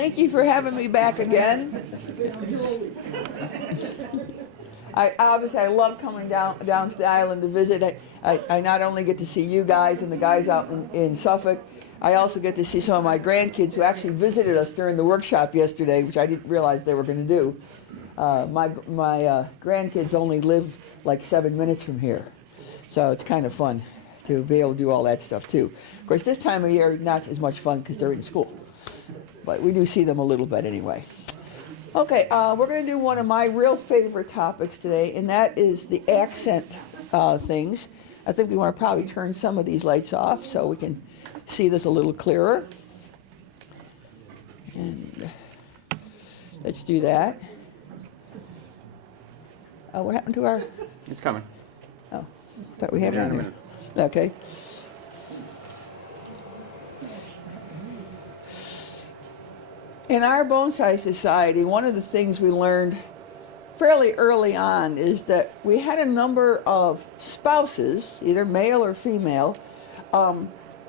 Thank you for having me back again. I love coming down to the island to visit. I not only get to see you guys and the guys out in Suffolk, I also get to see some of my grandkids who actually visited us during the workshop yesterday, which I didn't realize they were going to do. My grandkids only live like 7 minutes from here, so it's kind of fun to be able to do all that stuff too. Of course, this time of year, not as much fun because they're in school, but we do see them a little bit anyway. Okay, we're going to do one of my real favorite topics today, and that is the accent things. I think we want to probably turn some of these lights off so we can see this a little clearer. And let's do that. What happened to our... It's coming. Oh, thought we had it in on a there. minute. Okay. In our Bonsai Society, one of the things we learned fairly early on is that we had a number of spouses, either male or female,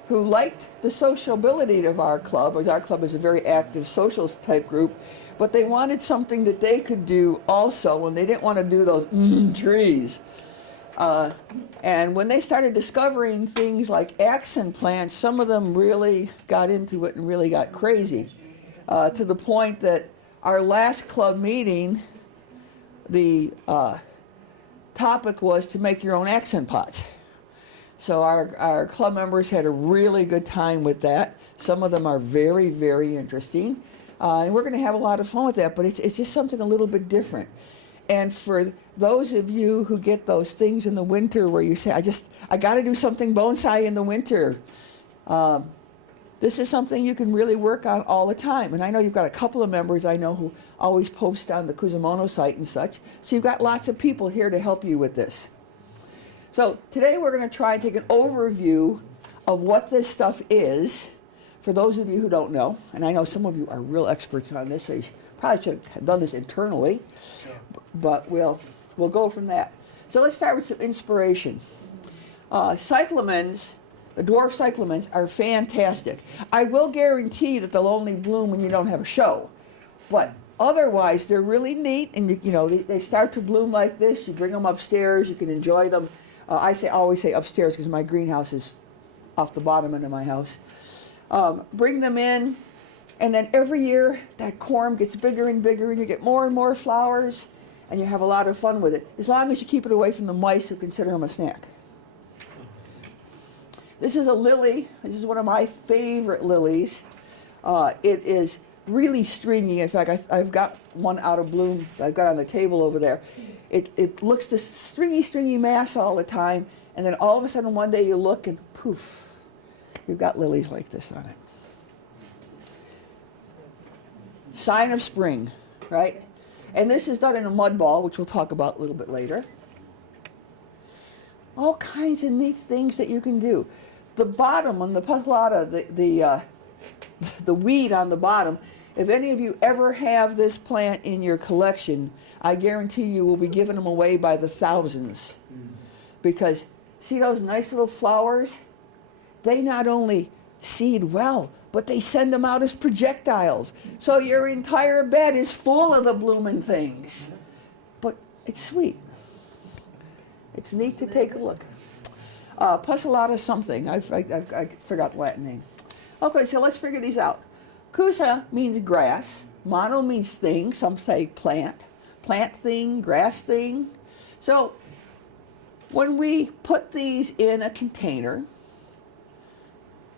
who liked the sociability of our club, as our club is a very active social type group, but they wanted something that they could do also, and they didn't want to do those trees. And when they started discovering things like accent plants, some of them really got into it and really got crazy, to the point that our last club meeting, the topic was to make your own accent pots. So our club members had a really good time with that. Some of them are very, very interesting. And we're going to have a lot of fun with that, but it's just something a little bit different. And for those of you who get those things in the winter where you say, I got to do something bonsai in the winter, this is something you can really work on all the time. And I know you've got a couple of members I know who always post on the Muth-Kusamano site and such. So you've got lots of people here to help you with this. So today we're going to try and take an overview of what this stuff is, for those of you who don't know. And I know some of you are real experts on this, so you probably should have done this internally. But we'll go from that. So let's start with some inspiration. Cyclamens, the dwarf cyclamens, are fantastic. I will guarantee that they'll only bloom when you don't have a show. But otherwise, they're really neat, and you know they start to bloom like this. You bring them upstairs, you can enjoy them. I always say upstairs because my greenhouse is off the bottom end of my house. Bring them in, and then every year that corm gets bigger and bigger, and you get more and more flowers, and you have a lot of fun with it, as long as you keep it away from the mice who consider them a snack. This is a lily. This is one of my favorite lilies. It is really stringy. In fact, I've got one out of bloom I've got on the table over there. It looks this stringy mass all the time, and then all of a sudden one day you look and poof, you've got lilies like this on it. Sign of spring, right? And this is done in a mud ball, which we'll talk about a little bit later. All kinds of neat things that you can do. The bottom on the paslata, the weed on the bottom, if any of you ever have this plant in your collection, I guarantee you will be giving them away by the thousands. Because see those nice little flowers? They not only seed well, but they send them out as projectiles. So your entire bed is full of the blooming things. But it's sweet. It's neat to take a look. Passalata something. I forgot the Latin name. Okay, so let's figure these out. Kusa means grass. Mano means thing. Some say plant. Plant thing, grass thing. So when we put these in a container,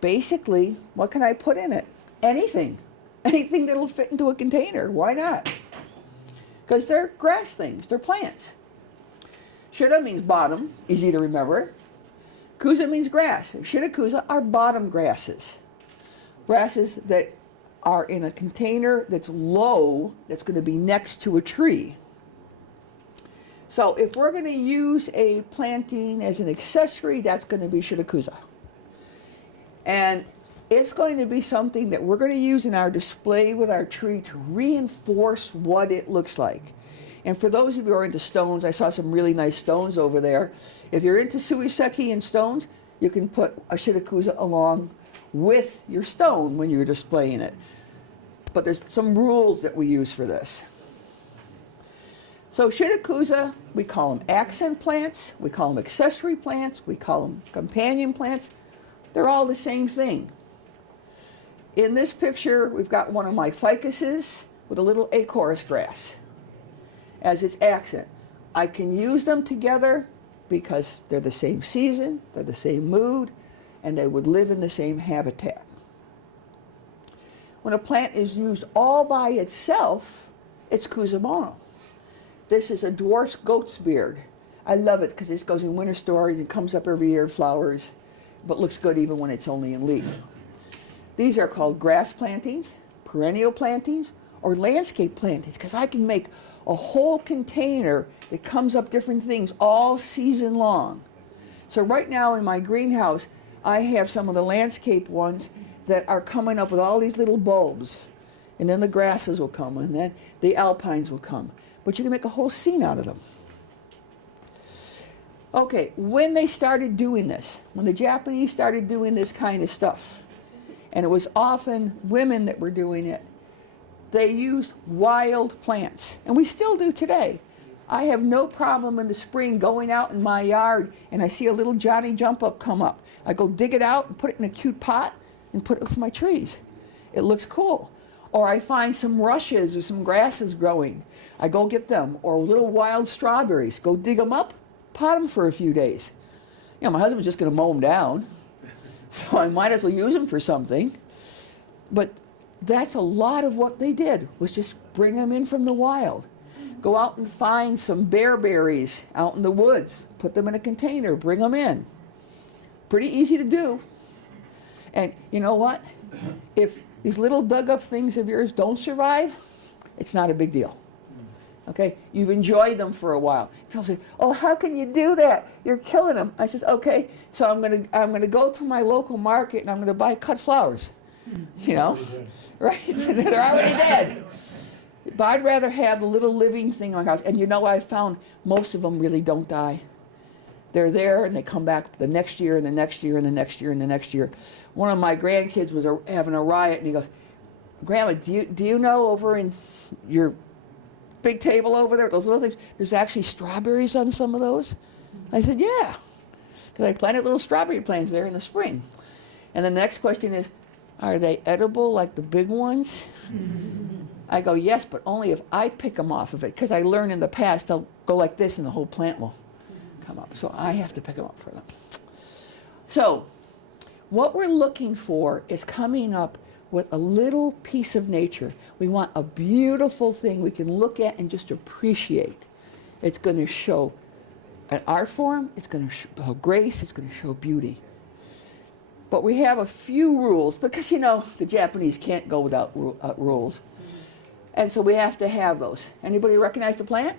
basically, what can I put in it? Anything. Anything that'll fit into a container. Why not? Because they're grass things. They're plants. Shita means bottom, easy to remember. Kusa means grass. Shitakusa are bottom grasses. Grasses that are in a container that's low, that's going to be next to a tree. So if we're going to use a planting as an accessory, that's going to be Shitakusa. And it's going to be something that we're going to use in our display with our tree to reinforce what it looks like. And for those of you who are into stones, I saw some really nice stones over there. If you're into suiseki and stones, you can put a Shitakusa along with your stone when you're displaying it. but there's some rules that we use for this. So Shitakusa, we call them accent plants, we call them accessory plants, we call them companion plants. They're all the same thing. In this picture, we've got one of my ficuses with a little acorus grass as its accent. I can use them together because they're the same season, they're the same mood, and they would live in the same habitat. When a plant is used all by itself, it's Kusamano. This is a dwarf goat's beard. I love it because this goes in winter storage and comes up every year, flowers, but looks good even when it's only in leaf. These are called grass plantings, perennial plantings, or landscape plantings, because I can make a whole container that comes up different things all season long. So right now in my greenhouse, I have some of the landscape ones that are coming up with all these little bulbs. And then the grasses will come, and then the Alpines will come. But you can make a whole scene out of them. Okay, when they started doing this, when the Japanese started doing this kind of stuff, and it was often women that were doing it, they used wild plants. And we still do today. I have no problem in the spring going out in my yard and I see a little Johnny jump up come up. I go dig it out and put it in a cute pot and put it with my trees. It looks cool. Or I find some rushes or some grasses growing. I go get them. Or little wild strawberries. Go dig them up, pot them for a few days. You know, my husband's just going to mow them down. So I might as well use them for something. But that's a lot of what they did, was just bring them in from the wild. Go out and find some bearberries out in the woods. Put them in a container, bring them in. Pretty easy to do. And you know what? If these little dug up things of yours don't survive, it's not a big deal. Okay? You've enjoyed them for a while. People say, oh, how can you do that? You're killing them. I says, okay, so I'm gonna go to my local market and I'm gonna buy cut flowers. You know? Right? They're already dead. But I'd rather have the little living thing in my house. And you know, I found most of them really don't die. They're there and they come back the next year and the next year and the next year and the next year. One of my grandkids was having a riot and he goes, Grandma, do you know over in your big table over there, those little things, there's actually strawberries on some of those? I said, yeah, because I planted little strawberry plants there in the spring. And the next question is, are they edible like the big ones? I go, yes, but only if I pick them off of it, because I learned in the past they'll go like this and the whole plant will come up. So I have to pick them up for them. So what we're looking for is coming up with a little piece of nature. We want a beautiful thing we can look at and just appreciate. It's going to show an art form, it's going to show grace, it's going to show beauty. But we have a few rules, because you know the Japanese can't go without rules. And so we have to have those. Anybody recognize the plant?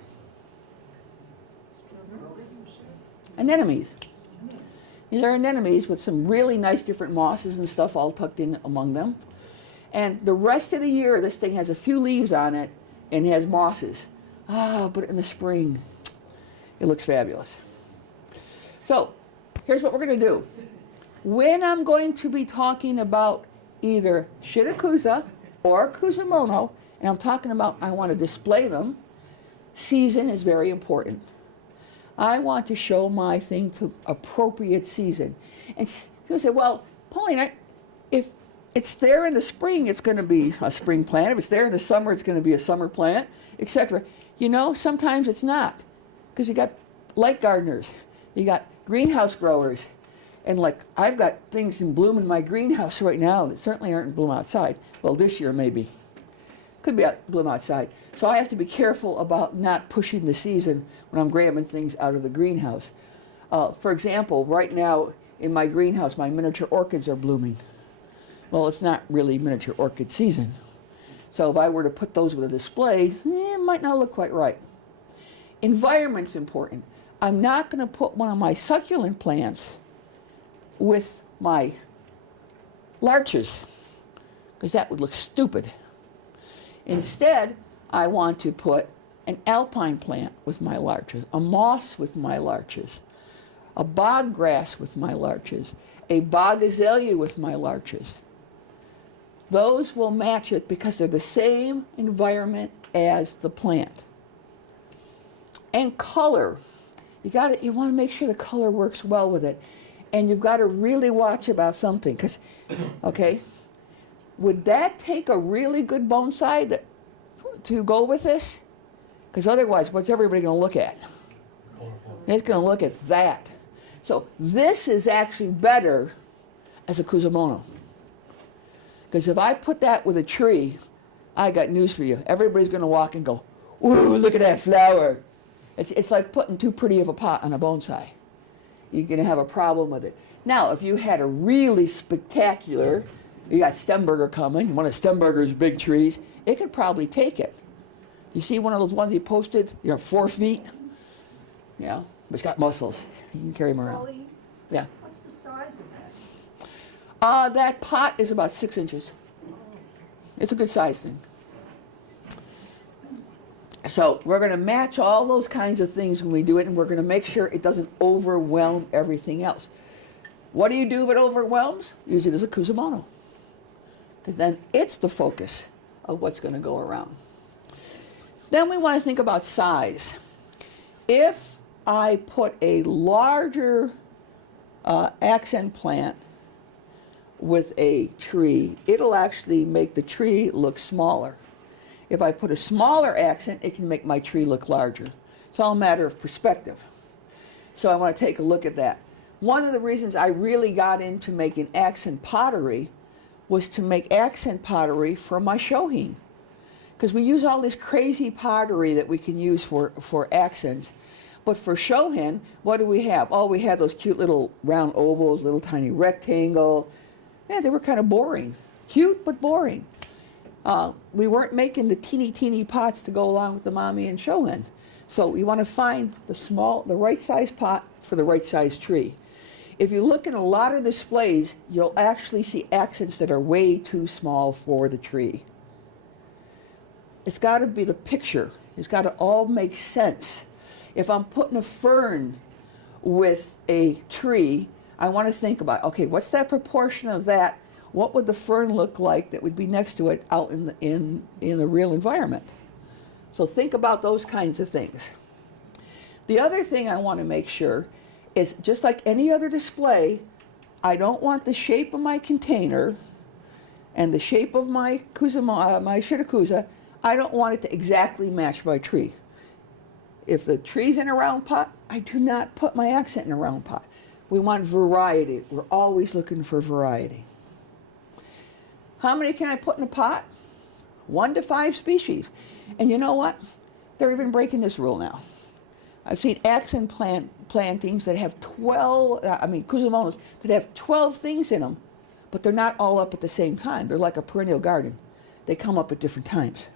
Anemones. These are anemones with some really nice different mosses and stuff all tucked in among them. And the rest of the year, this thing has a few leaves on it and has mosses. But in the spring, it looks fabulous. So here's what we're going to do. When I'm going to be talking about either Shitakusa or Kusamano, and I'm talking about I want to display them, season is very important. I want to show my thing to appropriate season. And people say, well, Pauline, if it's there in the spring, it's going to be a spring plant. If it's there in the summer, it's going to be a summer plant, etc. You know, sometimes it's not. Because you got light gardeners, you got greenhouse growers, and like I've got things in bloom in my greenhouse right now that certainly aren't in bloom outside. Well, this year maybe. Could be bloom outside. So I have to be careful about not pushing the season when I'm grabbing things out of the greenhouse. For example, right now in my greenhouse, my miniature orchids are blooming. Well, it's not really miniature orchid season. So if I were to put those with a display, it might not look quite right. Environment's important. I'm not going to put one of my succulent plants with my larches, because that would look stupid. Instead, I want to put an alpine plant with my larches, a moss with my larches, a bog grass with my larches, a bog azalea with my larches. those will match it because they're the same environment as the plant. And color, you want to make sure the color works well with it. And you've got to really watch about something, because, okay, would that take a really good bonsai to go with this? Because otherwise, what's everybody going to look at? Colorful. It's going to look at that. So this is actually better as a Kusamano. Because if I put that with a tree, I got news for you. Everybody's going to walk and go, "Ooh, look at that flower." It's like putting too pretty of a pot on a bonsai. You're going to have a problem with it. Now, if you had a really spectacular, you got Stemberger coming, one of Stemberger's big trees, it could probably take it. You see one of those ones he posted, 4 feet? Yeah, but it's got muscles. You can carry them around. Pauline, Yeah. what's the size of that? That pot is about 6 inches. It's a good size thing. So we're going to match all those kinds of things when we do it, and we're going to make sure it doesn't overwhelm everything else. What do you do if it overwhelms? Use it as a Kusamano, because then it's the focus of what's going to go around. Then we want to think about size. If I put a larger accent plant with a tree, it'll actually make the tree look smaller. If I put a smaller accent, it can make my tree look larger. It's all a matter of perspective. So I want to take a look at that. One of the reasons I really got into making accent pottery was to make accent pottery for my shohin. Because we use all this crazy pottery that we can use for accents. But for shohin, what do we have? Oh, we had those cute little round ovals, little tiny rectangle. Yeah, they were kind of boring. Cute, but boring. We weren't making the teeny pots to go along with the mami and shohin. So we want to find the right size pot for the right size tree. If you look in a lot of displays, you'll actually see accents that are way too small for the tree. It's got to be the picture. It's got to all make sense. If I'm putting a fern with a tree, I want to think about, okay, what's that proportion of that? What would the fern look like that would be next to it out in the real environment? So think about those kinds of things. The other thing I want to make sure is, just like any other display, I don't want the shape of my container and the shape of my Shitakusa, I don't want it to exactly match my tree. If the tree's in a round pot, I do not put my accent in a round pot. We want variety. We're always looking for variety. How many can I put in a pot? 1 to 5 species. And you know what? They're even breaking this rule now. I've seen accent plantings that have Kusamanos that have 12 things in them, but they're not all up at the same time. They're like a perennial garden. They come up at different times.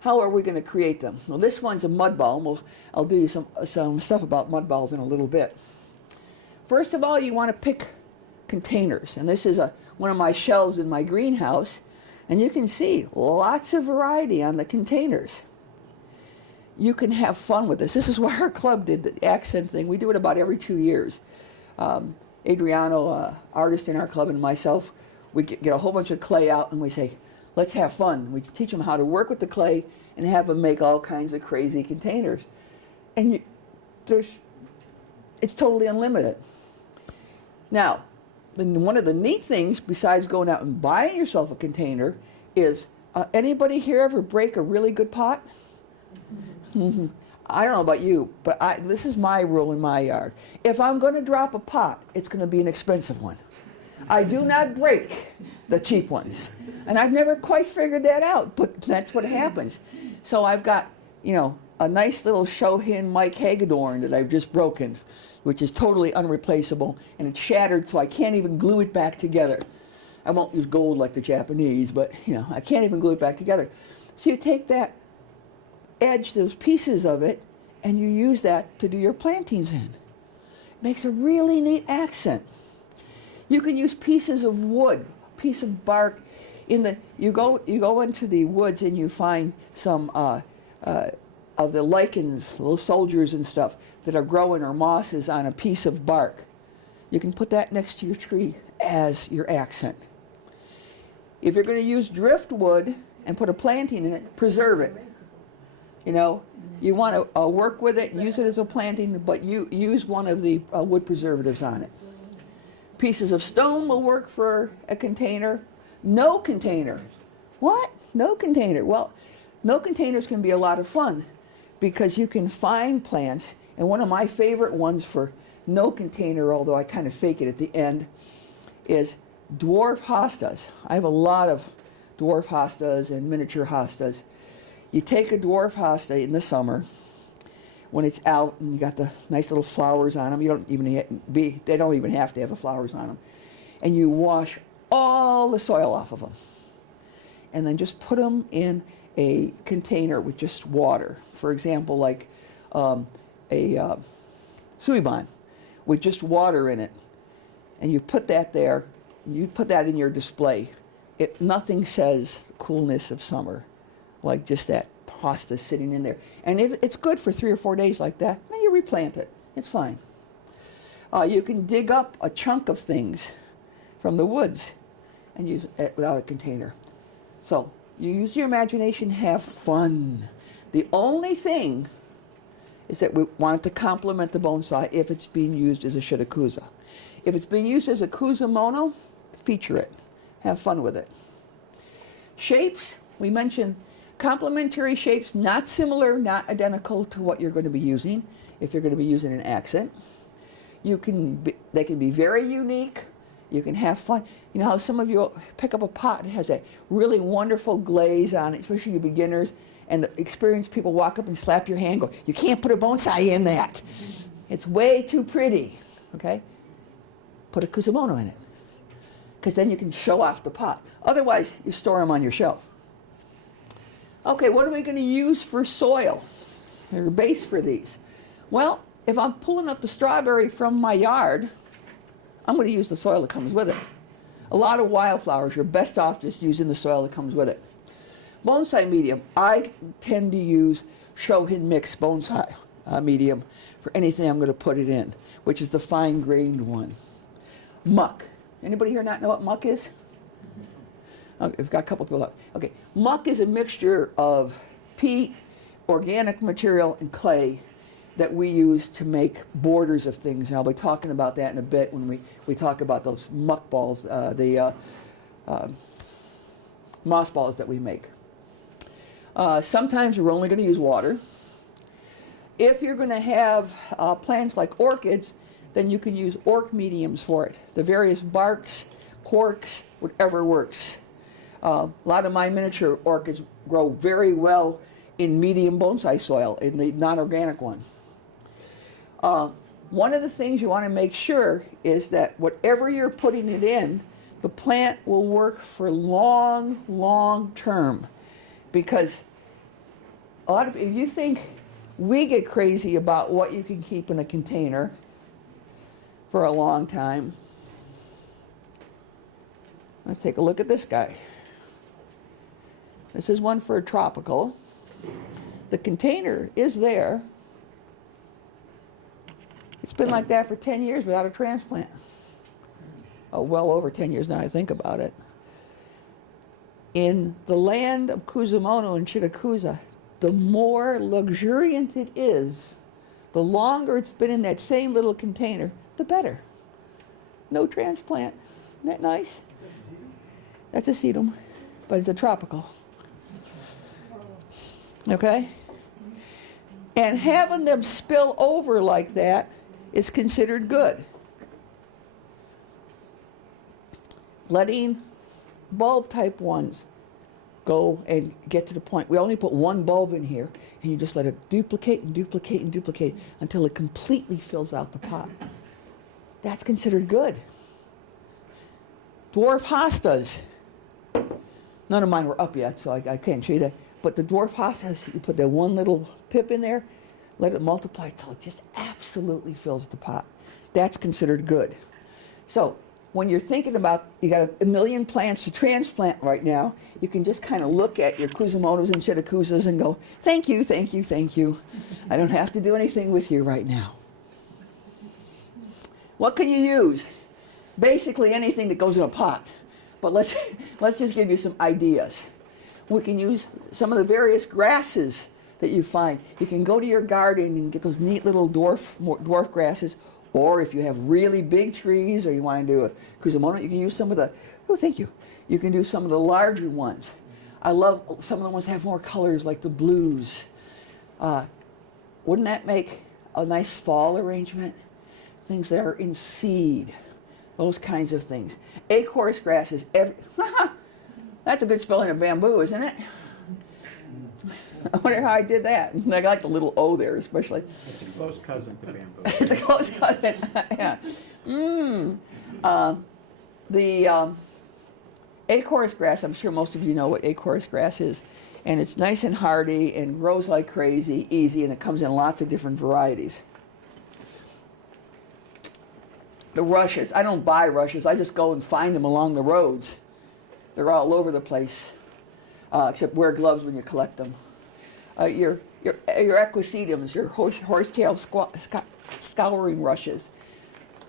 How are we going to create them? Well, this one's a mud ball. I'll do you some stuff about mud balls in a little bit. First of all, you want to pick containers. And this is one of my shelves in my greenhouse. And you can see lots of variety on the containers. You can have fun with this. This is why our club did the accent thing. We do it about every 2 years. Adriano, artist in our club, and myself, we get a whole bunch of clay out and we say, let's have fun. We teach them how to work with the clay and have them make all kinds of crazy containers. And it's totally unlimited. Now, one of the neat things, besides going out and buying yourself a container, is anybody here ever break a really good pot? I don't know about you, but this is my rule in my yard. If I'm going to drop a pot, it's going to be an expensive one. I do not break the cheap ones. And I've never quite figured that out, but that's what happens. So I've got, a nice little Shohin Mike Hagedorn that I've just broken, which is totally unreplaceable, and it's shattered, so I can't even glue it back together. I won't use gold like the Japanese, but I can't even glue it back together. So you take that edge, those pieces of it, and you use that to do your plantings in. It makes a really neat accent. You can use pieces of wood, piece of bark. You go into the woods and you find some of the lichens, little soldiers and stuff that are growing, or mosses on a piece of bark. You can put that next to your tree as your accent. If you're going to use driftwood and put a planting in it, preserve it. You know, you want to work with it and use it as a planting, but you use one of the wood preservatives on it. Pieces of stone will work for a container. No container. What? No container. Well, no containers can be a lot of fun because you can find plants, and one of my favorite ones for no container, although I kind of fake it at the end, is dwarf hostas. I have a lot of dwarf hostas and miniature hostas. You take a dwarf hosta in the summer when it's out and you got the nice little flowers on them. They don't even have to have the flowers on them. And you wash all the soil off of them. And then just put them in a container with just water. For example, like a suiban with just water in it. And you put that there, you put that in your display. Nothing says the coolness of summer like just that hosta sitting in there. And it's good for 3 or 4 days like that. Then you replant it. It's fine. You can dig up a chunk of things from the woods and use it without a container. So you use your imagination, have fun. The only thing is that we want it to complement the bonsai if it's being used as a Shitakusa. If it's being used as a Kusamono, feature it. Have fun with it. Shapes, we mentioned complementary shapes, not similar, not identical to what you're going to be using if you're going to be using an accent. They can be very unique. You can have fun. You know how some of you pick up a pot and it has a really wonderful glaze on it, especially you beginners, and the experienced people walk up and slap your hand and go, you can't put a bonsai in that. It's way too pretty, okay? Put a Kusamono in it, because then you can show off the pot. Otherwise, you store them on your shelf. Okay, what are we going to use for soil, or base for these? Well, if I'm pulling up the strawberry from my yard, I'm going to use the soil that comes with it. A lot of wildflowers, you're best off just using the soil that comes with it. Bonsai medium, I tend to use Shohin mix bonsai medium for anything I'm going to put it in, which is the fine-grained one. Muck. Anybody here not know what muck is? Okay, we've got a couple people up. Okay, muck is a mixture of peat, organic material, and clay that we use to make borders of things. And I'll be talking about that in a bit when we talk about those muck balls, moss balls that we make. Sometimes we're only going to use water. If you're going to have plants like orchids, then you can use orc mediums for it. The various barks, corks, whatever works. A lot of my miniature orchids grow very well in medium bonsai soil, in the non-organic one. One of the things you want to make sure is that whatever you're putting it in, the plant will work for long, long term. Because a lot of you think we get crazy about what you can keep in a container for a long time. Let's take a look at this guy. This is one for a tropical. The container is there. It's been like that for 10 years without a transplant. Oh, well over 10 years now I think about it. In the land of Kusamono and Shitakusa, the more luxuriant it is, the longer it's been in that same little container, the better. No transplant. Isn't that nice? That's a sedum, but it's a tropical. Okay? And having them spill over like that is considered good. Letting bulb type ones go and get to the point. We only put one bulb in here, and you just let it duplicate and duplicate and duplicate until it completely fills out the pot. That's considered good. Dwarf hostas. None of mine were up yet, so I can't show you that. But the dwarf hostas, you put that one little pip in there, let it multiply until it just absolutely fills the pot. That's considered good. So when you're thinking about, you got a million plants to transplant right now, you can just kind of look at your Kusamonos and Shitakusas and go, thank you, thank you, thank you. I don't have to do anything with you right now. What can you use? Basically anything that goes in a pot. but let's just give you some ideas. We can use some of the various grasses that you find. You can go to your garden and get those neat little dwarf grasses, or if you have really big trees or you want to do a Kusamano, you can use some of the, oh, thank you. You can do some of the larger ones. I love some of the ones that have more colors, like the blues. Wouldn't that make a nice fall arrangement? Things that are in seed, those kinds of things. Acorus grasses, that's a good spelling of bamboo, isn't it? I wonder how I did that. I like the little O there, especially. It's a close cousin to bamboo. It's a close cousin, yeah. The acorus grass, I'm sure most of you know what acorus grass is. And it's nice and hardy and grows like crazy, easy, and it comes in lots of different varieties. The rushes, I don't buy rushes, I just go and find them along the roads. They're all over the place, except wear gloves when you collect them. Your equisetums, your horsetail scouring rushes.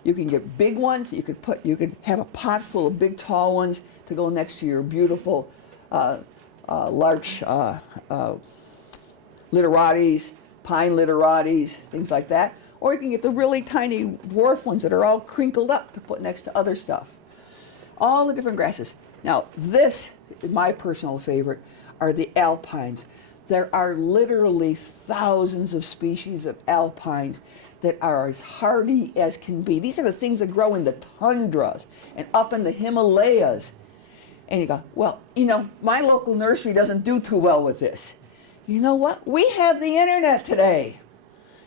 You can get big ones. You could have a pot full of big tall ones to go next to your beautiful larch literates, pine literates, things like that. Or you can get the really tiny dwarf ones that are all crinkled up to put next to other stuff. All the different grasses. Now this, my personal favorite, are the alpines. There are literally thousands of species of alpines that are as hardy as can be. These are the things that grow in the tundras and up in the Himalayas. And you go, well, you know, my local nursery doesn't do too well with this. You know what? We have the internet today.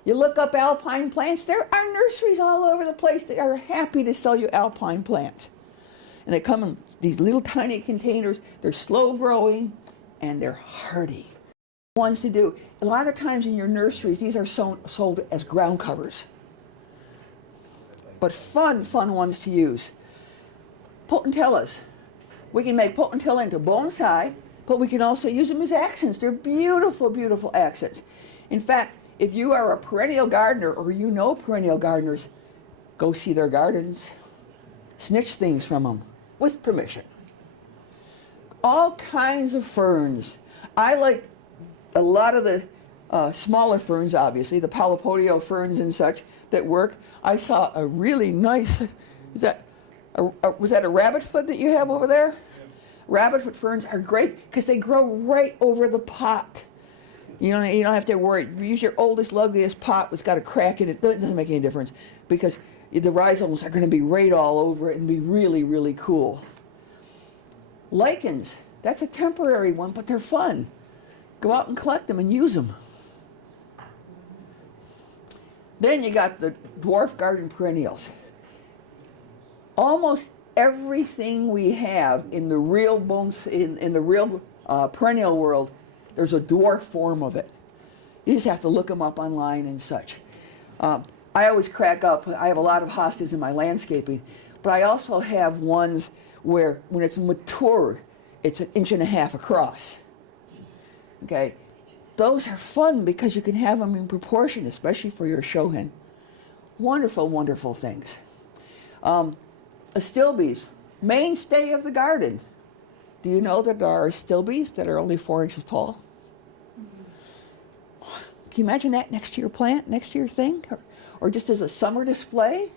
You look up alpine plants, there are nurseries all over the place that are happy to sell you alpine plants. And they come in these little tiny containers. They're slow growing and they're hardy. Ones to do. A lot of times in your nurseries, these are sold as ground covers. But fun ones to use. Potentillas. We can make potentilla into bonsai, but we can also use them as accents. They're beautiful, beautiful accents. In fact, if you are a perennial gardener or you know perennial gardeners, go see their gardens. Snitch things from them with permission. All kinds of ferns. I like a lot of the smaller ferns, obviously, the Polypodio ferns and such that work. I saw a really nice, was that a rabbit foot that you have over there? Rabbit foot ferns are great because they grow right over the pot. You don't have to worry. Use your oldest, lugliest pot that's got a crack in it. It doesn't make any difference because the rhizomes are going to be right all over it and be really, really cool. Lichens, that's a temporary one, but they're fun. Go out and collect them and use them. Then you got the dwarf garden perennials. Almost everything we have in the real perennial world, there's a dwarf form of it. You just have to look them up online and such. I always crack up. I have a lot of hostas in my landscaping, but I also have ones where when it's mature, it's 1.5 inches across. Okay, those are fun because you can have them in proportion, especially for your shohen. Wonderful, wonderful things. Astilbes, mainstay of the garden. Do you know that there are astilbes that are only 4 inches tall? Can you imagine that next to your plant, next to your thing? Or just as a summer display?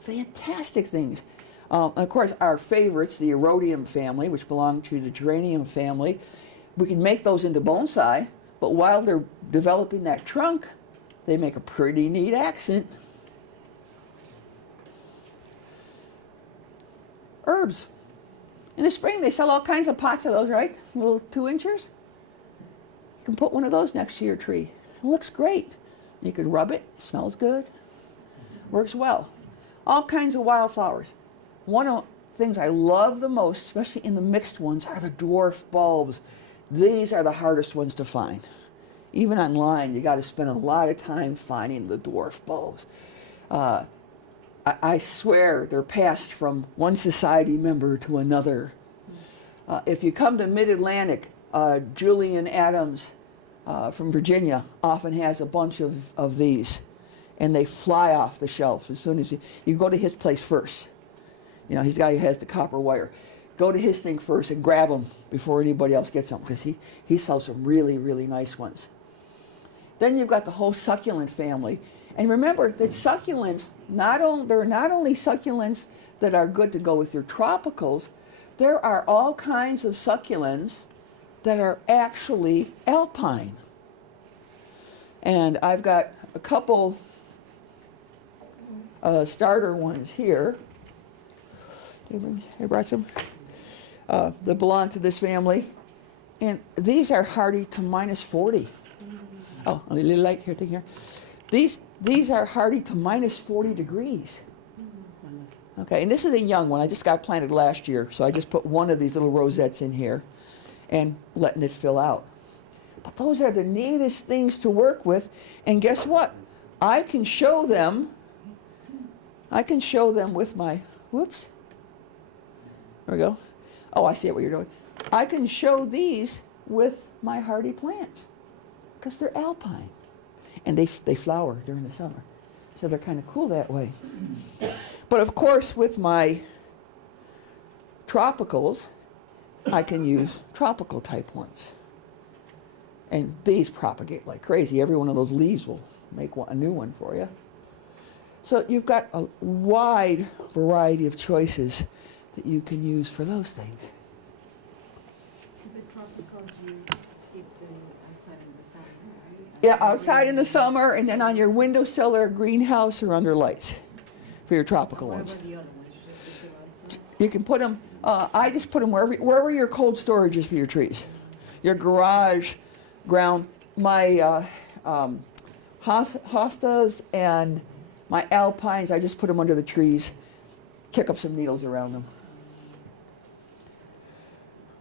Fantastic things. And of course, our favorites, the Erodium family, which belong to the Geranium family. We can make those into bonsai, but while they're developing that trunk, they make a pretty neat accent. Herbs. In the spring, they sell all kinds of pots of those, right? Little 2 inchers. You can put one of those next to your tree. It looks great. You can rub it. It smells good. Works well. All kinds of wildflowers. One of the things I love the most, especially in the mixed ones, are the dwarf bulbs. These are the hardest ones to find. Even online, you got to spend a lot of time finding the dwarf bulbs. I swear they're passed from one society member to another. If you come to Mid-Atlantic, Julian Adams from Virginia often has a bunch of these, and they fly off the shelf as soon as you go to his place first. You know, he's the guy who has the copper wire. go to his thing first and grab them before anybody else gets them, because he sells some really, really nice ones. Then you've got the whole succulent family. And remember that succulents, they're not only succulents that are good to go with your tropicals, there are all kinds of succulents that are actually alpine. And I've got a couple starter ones here. I brought some that belong to this family. And these are hardy to minus 40. Oh, a little light here, thing here. These are hardy to minus 40 degrees. Okay, and this is a young one. I just got planted last year, so I just put one of these little rosettes in here and letting it fill out. But those are the neatest things to work with. And guess what? I can show them with my, whoops. There we go. Oh, I see what you're doing. I can show these with my hardy plants because they're alpine. And they flower during the summer. So they're kind of cool that way. But of course, with my tropicals, I can use tropical type ones. And these propagate like crazy. Every one of those leaves will make a new one for you. So you've got a wide variety of choices that you can use for those things. The tropicals you keep them outside in the summer, right? Yeah, outside in the summer, and then on your windowsill or greenhouse or under lights for your tropical What ones. about the other ones? Just keep them outside? You can put them, I just put them wherever your cold storage is for your trees. Your garage, ground, my hostas and my alpines, I just put them under the trees, kick up some needles around them.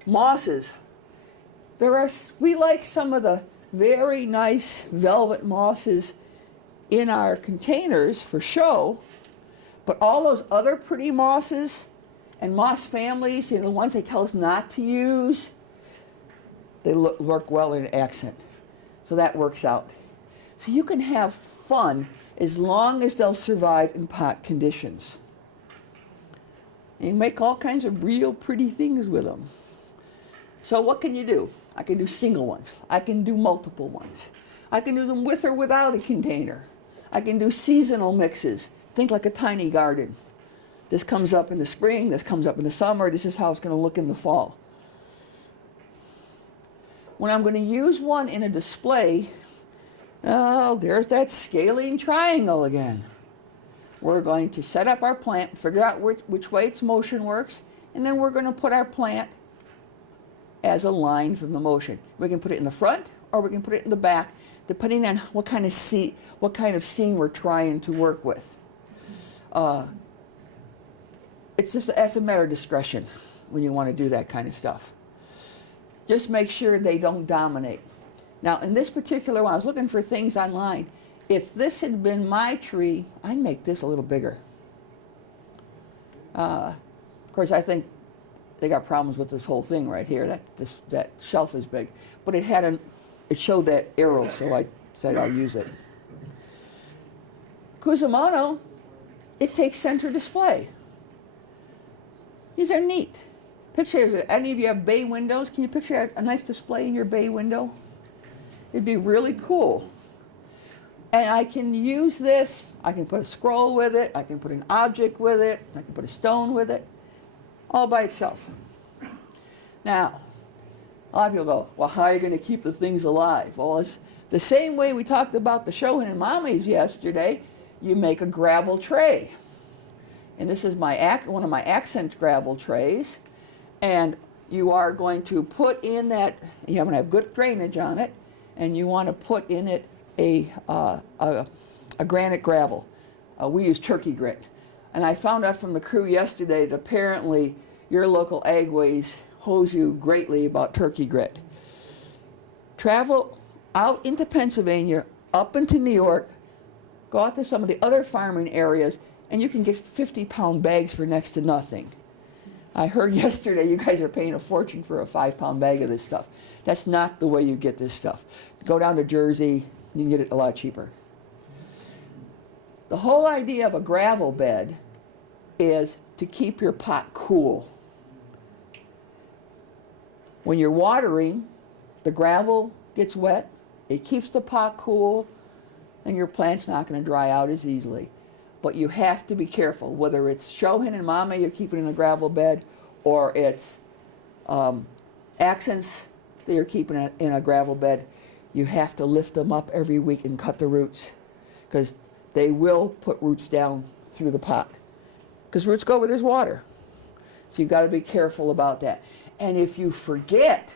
Mosses. We like some of the very nice velvet mosses in our containers for show, but all those other pretty mosses and moss families, the ones they tell us not to use, they work well in an accent. So that works out. So you can have fun as long as they'll survive in pot conditions. And you make all kinds of real pretty things with them. So what can you do? I can do single ones. I can do multiple ones. I can do them with or without a container. I can do seasonal mixes. Think like a tiny garden. This comes up in the spring, this comes up in the summer, this is how it's going to look in the fall. When I'm going to use one in a display, oh, there's that scaling triangle again. We're going to set up our plant, figure out which way its motion works, and then we're going to put our plant as a line from the motion. We can put it in the front or we can put it in the back, depending on what kind of scene we're trying to work with. It's a matter of discretion when you want to do that kind of stuff. Just make sure they don't dominate. Now, in this particular one, I was looking for things online. If this had been my tree, I'd make this a little bigger. Of course, I think they got problems with this whole thing right here. That shelf is big, but it showed that arrow, so I said I'll use it. Kusamano, it takes center display. These are neat. Picture, any of you have bay windows? Can you picture a nice display in your bay window? It'd be really cool. And I can use this. I can put a scroll with it. I can put an object with it. I can put a stone with it. All by itself. Now, a lot of people go, well, how are you going to keep the things alive? Well, it's the same way we talked about the Shohin and Mommies yesterday. You make a gravel tray. And this is one of my accent gravel trays. And you are going to put in that, you want to have good drainage on it, and you want to put in it a granite gravel. We use turkey grit. And I found out from the crew yesterday that apparently your local Agways hose you greatly about turkey grit. Travel out into Pennsylvania, up into New York, go out to some of the other farming areas, and you can get 50-pound bags for next to nothing. I heard yesterday you guys are paying a fortune for a 5-pound bag of this stuff. That's not the way you get this stuff. Go down to Jersey, you can get it a lot cheaper. The whole idea of a gravel bed is to keep your pot cool. When you're watering, the gravel gets wet, it keeps the pot cool, and your plant's not going to dry out as easily. But you have to be careful, whether it's shohin and mame you're keeping in a gravel bed, or it's accents that you're keeping in a gravel bed. You have to lift them up every week and cut the roots, because they will put roots down through the pot. Because roots go where there's water. So you've got to be careful about that. And if you forget,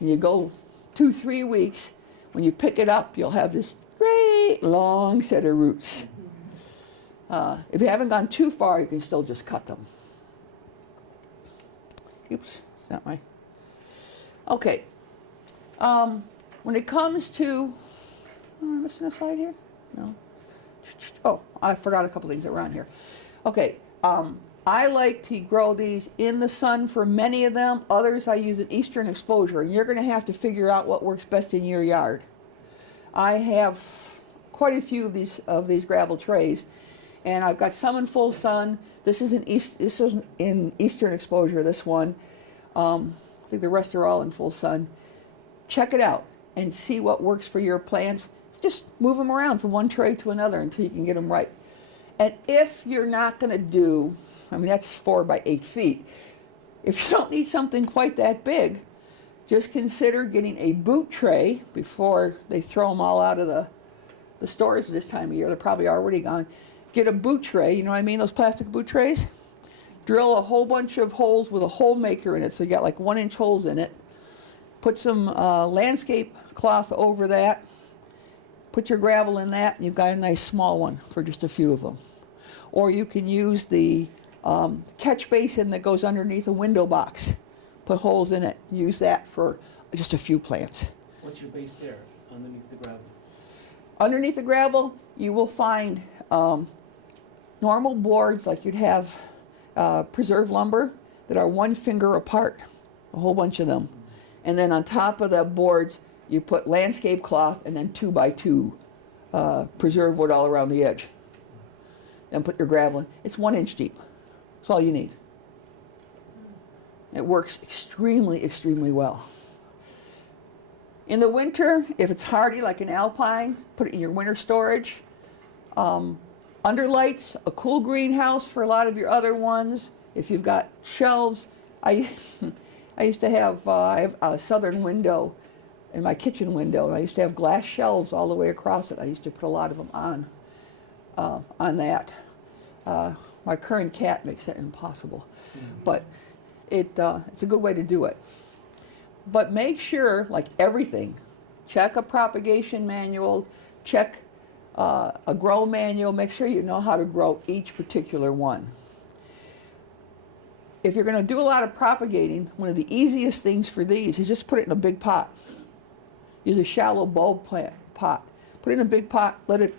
and you go 2-3 weeks, when you pick it up, you'll have this great long set of roots. If you haven't gone too far, you can still just cut them. Oops, it's not my... Okay. When it comes to... Am I missing a slide here? No. Oh, I forgot a couple things that were on here. Okay. I like to grow these in the sun for many of them. Others I use an eastern exposure. And you're going to have to figure out what works best in your yard. I have quite a few of these gravel trays. And I've got some in full sun. This is in eastern exposure, this one. I think the rest are all in full sun. Check it out and see what works for your plants. Just move them around from one tray to another until you can get them right. And if you're not going to do, I mean, that's 4 by 8 feet. If you don't need something quite that big, just consider getting a boot tray before they throw them all out of the stores this time of year. They're probably already gone. Get a boot tray, you know what I mean, those plastic boot trays? Drill a whole bunch of holes with a hole maker in it, so you got like 1-inch holes in it. Put some landscape cloth over that. Put your gravel in that, and you've got a nice small one for just a few of them. Or you can use the catch basin that goes underneath a window box. Put holes in it. Use that for just a few plants. What's your base there, underneath the gravel? Underneath the gravel, you will find normal boards like you'd have preserved lumber that are 1 finger apart, a whole bunch of them. And then on top of the boards, you put landscape cloth and then 2 by 2 preserved wood all around the edge. And put your gravel in. It's 1 inch deep. That's all you need. It works extremely, extremely well. In the winter, if it's hardy like an Alpine, put it in your winter storage. Underlights, a cool greenhouse for a lot of your other ones. If you've got shelves, I used to have, I have a southern window in my kitchen window, and I used to have glass shelves all the way across it. I used to put a lot of them on that. My current cat makes that impossible, but it's a good way to do it. But make sure, like everything, check a propagation manual, check a grow manual, make sure you know how to grow each particular one. If you're going to do a lot of propagating, one of the easiest things for these is just put it in a big pot. Use a shallow bulb plant pot. Put it in a big pot, let it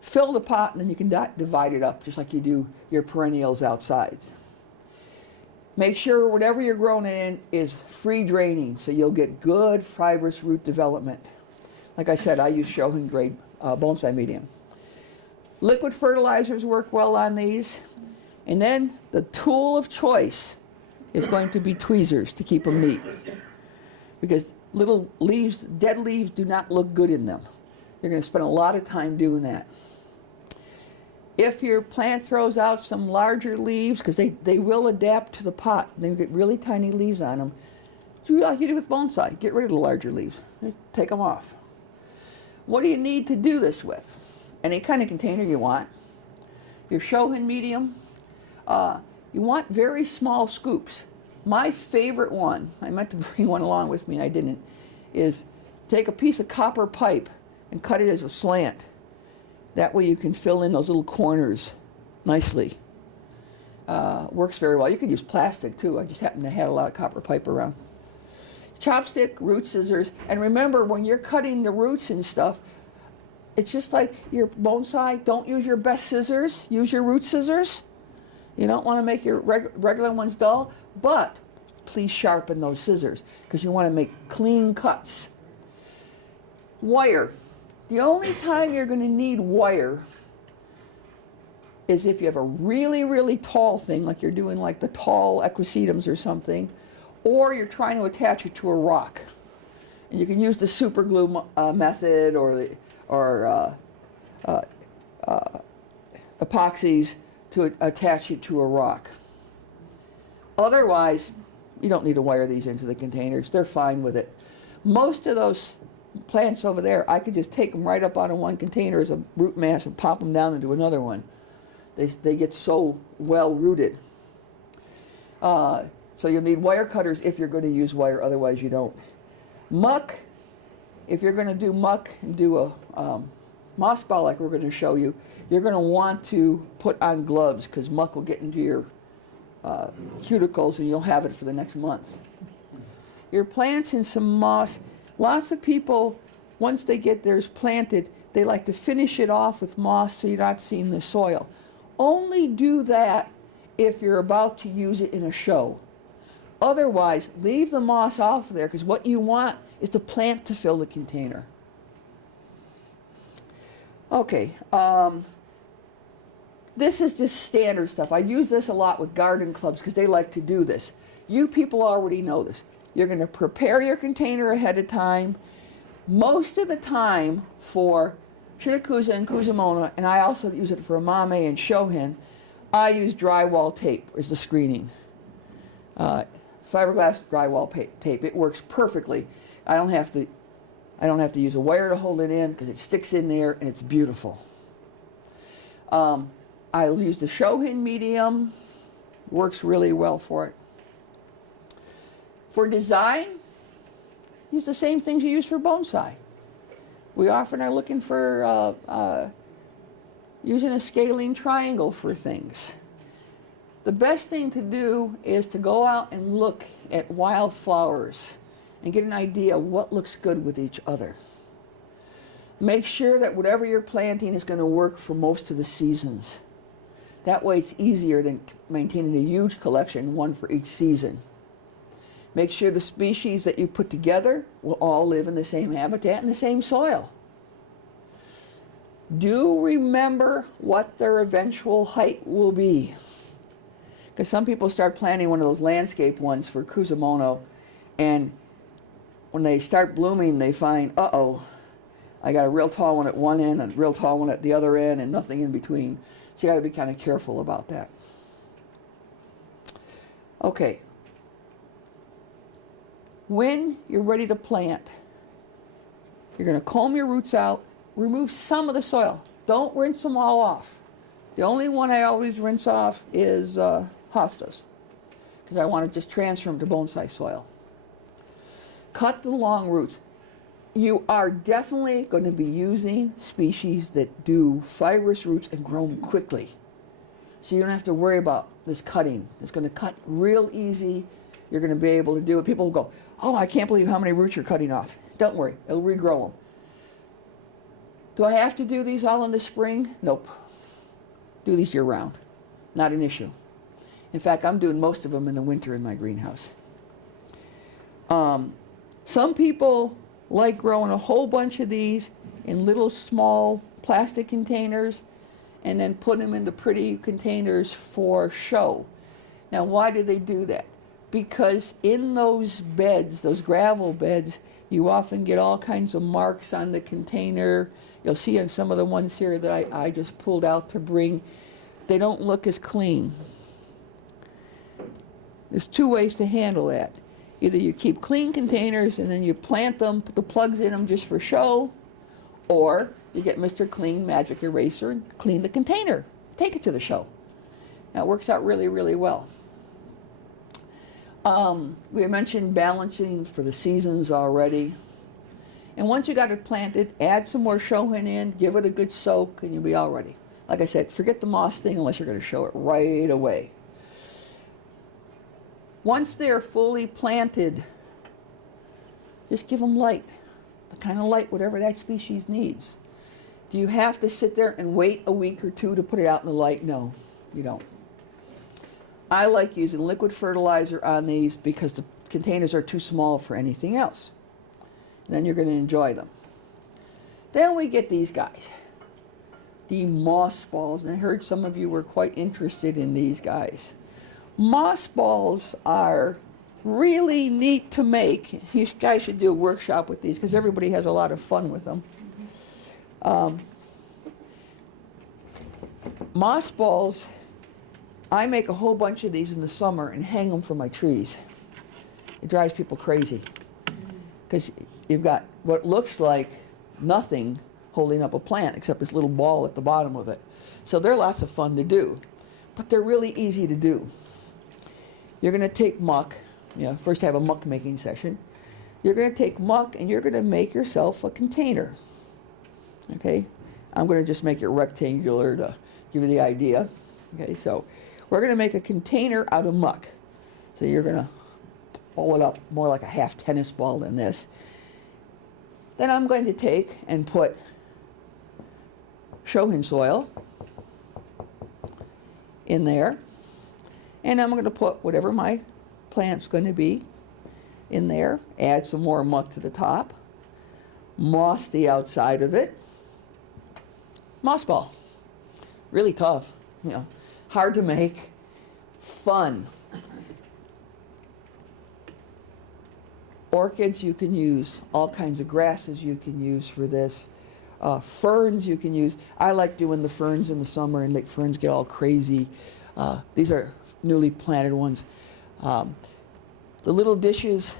fill the pot, and then you can divide it up just like you do your perennials outside. Make sure whatever you're growing it in is free draining, so you'll get good fibrous root development. Like I said, I use Shohin grade bonsai medium. Liquid fertilizers work well on these. And then the tool of choice is going to be tweezers to keep them neat. Because little leaves, dead leaves, do not look good in them. You're going to spend a lot of time doing that. If your plant throws out some larger leaves, because they will adapt to the pot, they get really tiny leaves on them, do like you do with bonsai. Get rid of the larger leaves. Just take them off. What do you need to do this with? Any kind of container you want. Your Shohin medium. You want very small scoops. My favorite one, I meant to bring one along with me and I didn't, is take a piece of copper pipe and cut it as a slant. That way you can fill in those little corners nicely. Works very well. You could use plastic too. I just happen to have a lot of copper pipe around. Chopstick, root scissors, and remember when you're cutting the roots and stuff, it's just like your bonsai. Don't use your best scissors. Use your root scissors. You don't want to make your regular ones dull, but please sharpen those scissors because you want to make clean cuts. Wire. The only time you're going to need wire is if you have a really, really tall thing, like you're doing like the tall equisetums or something, or you're trying to attach it to a rock. And you can use the super glue method or epoxies to attach it to a rock. Otherwise, you don't need to wire these into the containers. They're fine with it. Most of those plants over there, I could just take them right up out of one container as a root mass and pop them down into another one. They get so well rooted. So you'll need wire cutters if you're going to use wire, otherwise you don't. Muck, if you're going to do muck and do a moss ball like we're going to show you, you're going to want to put on gloves because muck will get into your cuticles and you'll have it for the next month. Your plants in some moss, lots of people, once they get theirs planted, they like to finish it off with moss so you're not seeing the soil. Only do that if you're about to use it in a show. Otherwise, leave the moss off there because what you want is the plant to fill the container. Okay, this is just standard stuff. I use this a lot with garden clubs because they like to do this. You people already know this. You're going to prepare your container ahead of time. Most of the time for Shitakusa and Kusamano, and I also use it for Amame and Shohin, I use drywall tape as the screening. Fiberglass drywall tape. It works perfectly. I don't have to use a wire to hold it in because it sticks in there and it's beautiful. I'll use the Shohin medium. Works really well for it. For design, use the same things you use for bonsai. We often are looking for using a scalene triangle for things. The best thing to do is to go out and look at wildflowers and get an idea of what looks good with each other. Make sure that whatever you're planting is going to work for most of the seasons. That way it's easier than maintaining a huge collection, one for each season. Make sure the species that you put together will all live in the same habitat and the same soil. Do remember what their eventual height will be. Because some people start planting one of those landscape ones for Kusamano, and when they start blooming, they find, uh-oh, I got a real tall one at one end and a real tall one at the other end and nothing in between. So you got to be kind of careful about that. Okay. When you're ready to plant, you're going to comb your roots out, remove some of the soil. Don't rinse them all off. The only one I always rinse off is hostas, because I want to just transfer them to bonsai soil. Cut the long roots. You are definitely going to be using species that do fibrous roots and grow them quickly. So you don't have to worry about this cutting. It's going to cut real easy. You're going to be able to do it. People will go, oh, I can't believe how many roots you're cutting off. Don't worry, it'll regrow them. Do I have to do these all in the spring? Nope. Do these year round. Not an issue. In fact, I'm doing most of them in the winter in my greenhouse. Some people like growing a whole bunch of these in little small plastic containers and then put them into pretty containers for show. Now, why do they do that? Because in those beds, those gravel beds, you often get all kinds of marks on the container. You'll see on some of the ones here that I just pulled out to bring, they don't look as clean. There's two ways to handle that. Either you keep clean containers and then you plant them, put the plugs in them just for show, or you get Mr. Clean Magic Eraser and clean the container. Take it to the show. Now it works out really, really well. We mentioned balancing for the seasons already. And once you got it planted, add some more shohin in, give it a good soak, and you'll be all ready. Like I said, forget the moss thing unless you're going to show it right away. Once they're fully planted, just give them light, the kind of light whatever that species needs. Do you have to sit there and wait a week or two to put it out in the light? No, you don't. I like using liquid fertilizer on these because the containers are too small for anything else. And then you're going to enjoy them. Then we get these guys, the moss balls, and I heard some of you were quite interested in these guys. Moss balls are really neat to make. You guys should do a workshop with these because everybody has a lot of fun with them. Moss balls, I make a whole bunch of these in the summer and hang them from my trees. It drives people crazy because you've got what looks like nothing holding up a plant except this little ball at the bottom of it. So they're lots of fun to do, but they're really easy to do. You're going to take muck, first have a muck making session. You're going to take muck and you're going to make yourself a container. Okay, I'm going to just make it rectangular to give you the idea. Okay, so we're going to make a container out of muck. So you're going to ball it up more like a half tennis ball than this. Then I'm going to take and put Shohin soil in there. And I'm going to put whatever my plant's going to be in there. Add some more muck to the top. Moss the outside of it. Moss ball. Really tough, hard to make, fun. Orchids you can use, all kinds of grasses you can use for this. Ferns you can use. I like doing the ferns in the summer, and the ferns get all crazy. These are newly planted ones. The little dishes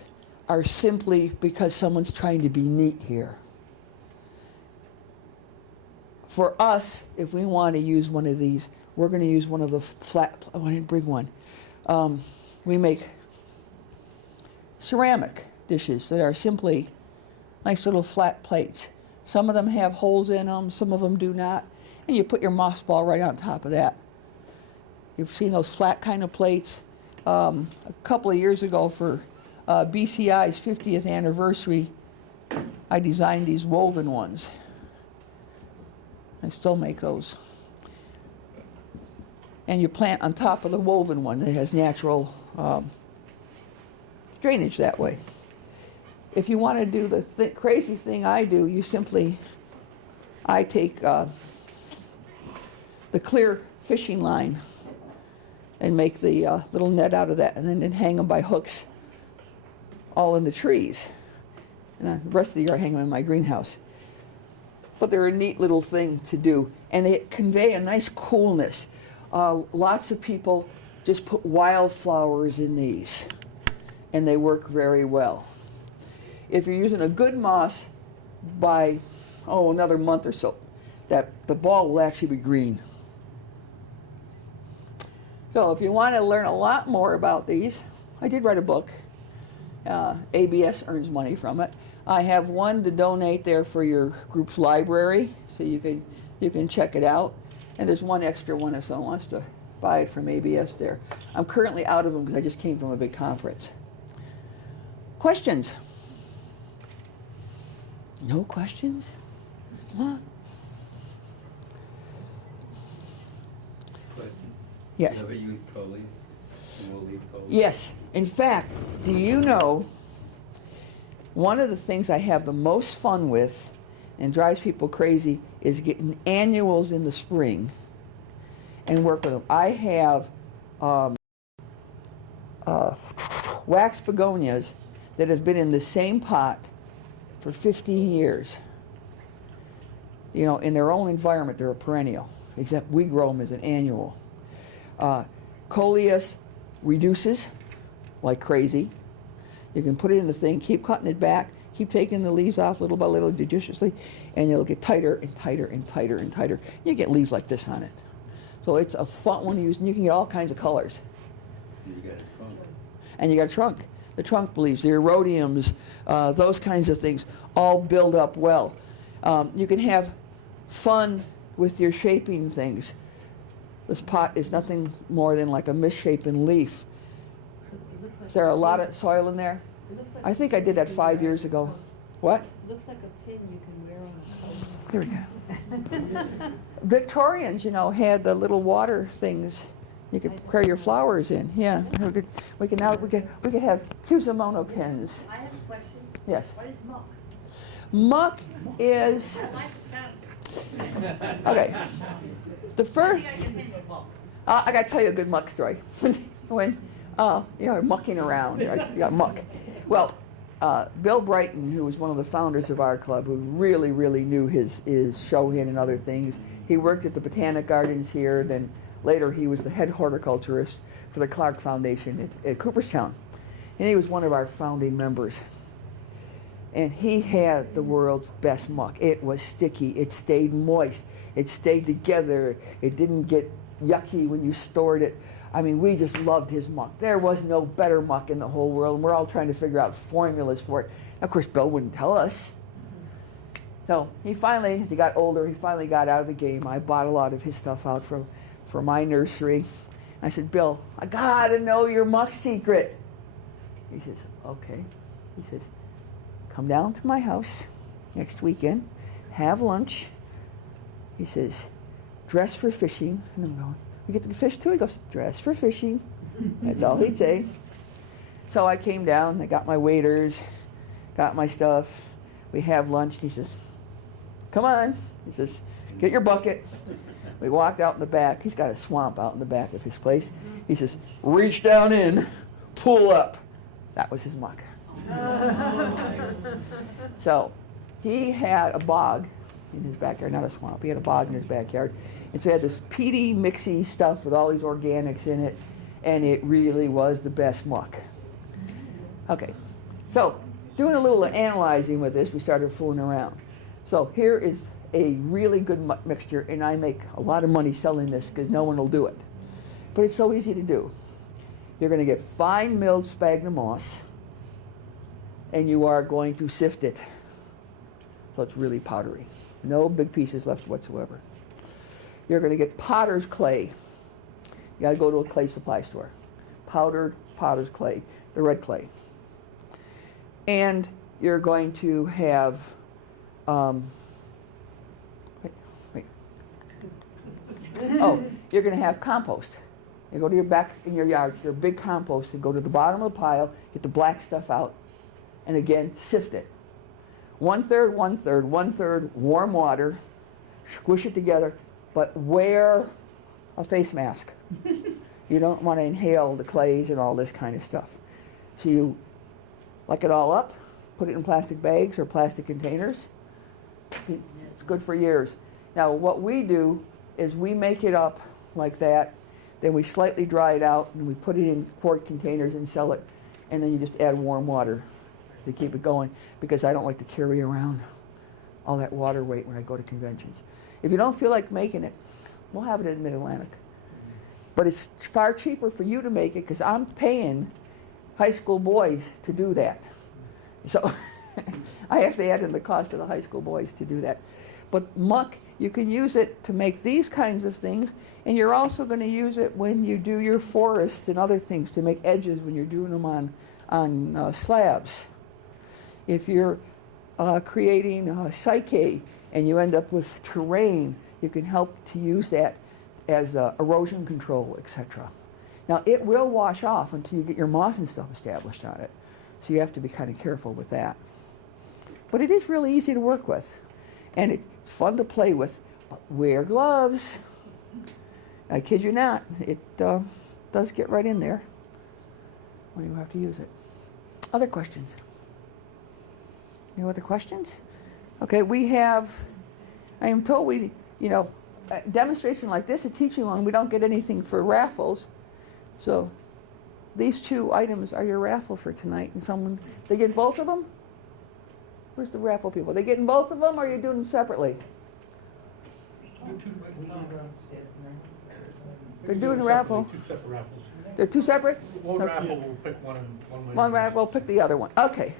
are simply because someone's trying to be neat here. For us, if we want to use one of these, we're going to use one of the flat, oh, I didn't bring one. We make ceramic dishes that are simply nice little flat plates. Some of them have holes in them, some of them do not, and you put your moss ball right on top of that. You've seen those flat kind of plates. A couple of years ago for BCI's 50th anniversary, I designed these woven ones. I still make those. And you plant on top of the woven one that has natural drainage that way. If you want to do the crazy thing I do, I take the clear fishing line and make the little net out of that, and then hang them by hooks all in the trees. And the rest of the year I hang them in my greenhouse. But they're a neat little thing to do, and they convey a nice coolness. Lots of people just put wildflowers in these, and they work very well. If you're using a good moss, by another month or so, that the ball will actually be green. So if you want to learn a lot more about these, I did write a book. ABS earns money from it. I have one to donate there for your group's library, so you can check it out. And there's one extra one if someone wants to buy it from ABS there. I'm currently out of them because I just came from a big conference. Questions? No questions? Huh? Question. Yes. You ever use coleus? Wool leaf coleus? Yes. In fact, do you know one of the things I have the most fun with and drives people crazy is getting annuals in the spring and work with them. I have wax begonias that have been in the same pot for 15 years. In their own environment, they're a perennial, except we grow them as an annual. Coleus reduces like crazy. You can put it in the thing, keep cutting it back, keep taking the leaves off little by little judiciously, and it'll get tighter and tighter and tighter and tighter. You get leaves like this on it. So it's a fun one to use, and you can get all kinds of colors. You got a trunk. And you got a trunk. The trunk leaves, the erodiums, those kinds of things all build up well. You can have fun with your shaping things. This pot is nothing more than like a misshapen leaf. Is there a lot of soil in there? I think I did that 5 years ago. What? It looks like a pin you can wear on a coat. There we go. Victorians, had the little water things you could carry your flowers in. Yeah, we could have Kusamano pins. I have a question. Yes. What is muck? Muck is okay. The first. I got to tell you a good muck story. When Mucking around, right? Yeah, muck. Well, Bill Brighton, who was one of the founders of our club, who really, really knew his show-hen and other things, he worked at the Botanic Gardens here, then later he was the head horticulturist for the Clark Foundation at Cooperstown. And he was one of our founding members. And he had the world's best muck. It was sticky, it stayed moist, it stayed together, it didn't get yucky when you stored it. I mean, we just loved his muck. There was no better muck in the whole world, and we're all trying to figure out formulas for it. Of course, Bill wouldn't tell us. So he finally, as he got older, he finally got out of the game. I bought a lot of his stuff out for my nursery. I said, Bill, I gotta know your muck secret. He says, okay. He says, come down to my house next weekend, have lunch. He says, dress for fishing. And I'm going, you get to fish too? He goes, dress for fishing. That's all he'd say. So I came down, I got my waders, got my stuff. We have lunch. He says, come on. He says, get your bucket. We walked out in the back. He's got a swamp out in the back of his place. He says, reach down in, pull up. That was his muck. So he had a bog in his backyard, not a swamp. He had a bog in his backyard. And so he had this peaty, mixy stuff with all these organics in it, and it really was the best muck. Okay, so doing a little analyzing with this, we started fooling around. So here is a really good muck mixture, and I make a lot of money selling this because no one will do it. But it's so easy to do. You're going to get fine milled sphagnum moss, and you are going to sift it. So it's really powdery. No big pieces left whatsoever. You're going to get potter's clay. You got to go to a clay supply store. Powdered potter's clay, the red clay. And you're going to have, you're going to have compost. You go to your back in your yard, your big compost, and go to the bottom of the pile, get the black stuff out, and again, sift it. 1/3, 1/3, 1/3 warm water, squish it together, but wear a face mask. You don't want to inhale the clays and all this kind of stuff. So you lock it all up, put it in plastic bags or plastic containers. It's good for years. Now what we do is we make it up like that, then we slightly dry it out and we put it in quart containers and sell it, and then you just add warm water to keep it going, because I don't like to carry around all that water weight when I go to conventions. If you don't feel like making it, we'll have it in Mid-Atlantic. But it's far cheaper for you to make it because I'm paying high school boys to do that. So I have to add in the cost of the high school boys to do that. But muck, you can use it to make these kinds of things, and you're also going to use it when you do your forests and other things to make edges when you're doing them on slabs. If you're creating a psyche and you end up with terrain, you can help to use that as erosion control, etc. Now it will wash off until you get your moss and stuff established on it, so you have to be kind of careful with that. But it is really easy to work with, and it's fun to play with, but wear gloves. I kid you not, it does get right in there when you have to use it. Other questions? No other questions? Okay, we have, I am told we, a demonstration like this, a teaching one, we don't get anything for raffles. So these 2 items are your raffle for tonight. And they get both of them? Where's the raffle people? They getting both of them, or are you doing them separately? They're doing a raffle. 2 separate raffles. They're 2 separate? One Okay. raffle will pick one and one. One raffle will pick the other one. Okay.